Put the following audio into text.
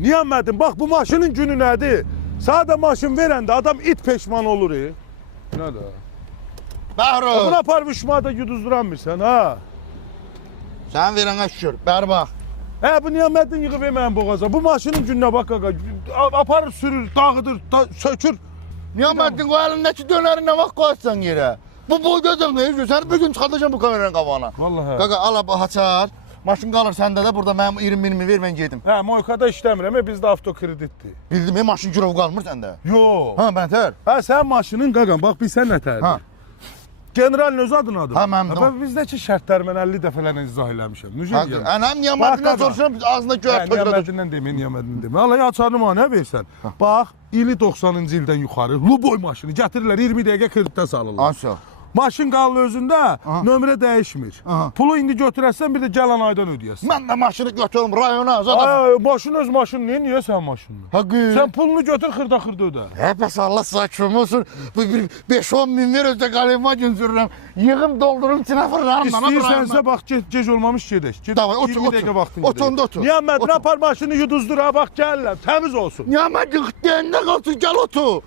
Niyaməddin, bax bu maşının günü nədir? Sağda maşın verəndə adam it peşman olur. Nədir? Bəhro. Buna parvuşma da yuduzduramırsan ha. Sən verənə şükür. Bəri bax. Bu Niyaməddin yığıb mənim boğaza. Bu maşının gününə bax qaqa. Aparır, sürür, dağıdır, sökür. Niyaməddin o əlindəki dönəri nə vaxt qoyarsan yerə? Bu gözüm ne yüzü? Sən bir gün çıxardacağım bu kameranın qabağına. Vallahi. Qaqa al açar. Maşın qalır səndə də burada mənim 20 ver mən gedim. Moykada işləmirəm, bizdə avtokreditdir. Bildim, maşın girov qalmır səndə. Yox. Bənətər. Sən maşının qaqam, bax bilsən nətərdir. Generalın öz adın adı. Mənim. Bizdəki şərtləri mən 50 dəfələrlə izah eləmişəm. Anam Niyamədindən soruşuram, ağzına göyə tökürdür. Niyamədindən demə, Niyamədindən demə. Allah açarını mənə versən. Bax, ili 90-cı ildən yuxarı, Luboy maşını gətirirlər, 20 dəqiqə kreditdən salırlar. Aşağı. Maşın qalır özündə, nömrə dəyişmir. Pulu indi götürəsən, bir də gələn aydan ödəyəsən. Mən də maşını götürürüm rayona. Maşın öz maşını, niyə sən maşını? Sən pulunu götür, xırda-xırda ödə. Bəs Allah sakin olsun. 5-10 min ver özdə qalima günzürürəm. Yığım doldurum içinə fırlarım. İstəyirsənsə, bax, gec olmamış gedək. 20 dəqiqə vaxtın gedək. Otur, otur. Niyaməddin, apar maşını yuduzdur, bax, gəlirlər, təmiz olsun. Niyaməddin, xüttəyəndə qalsın, gəl otur.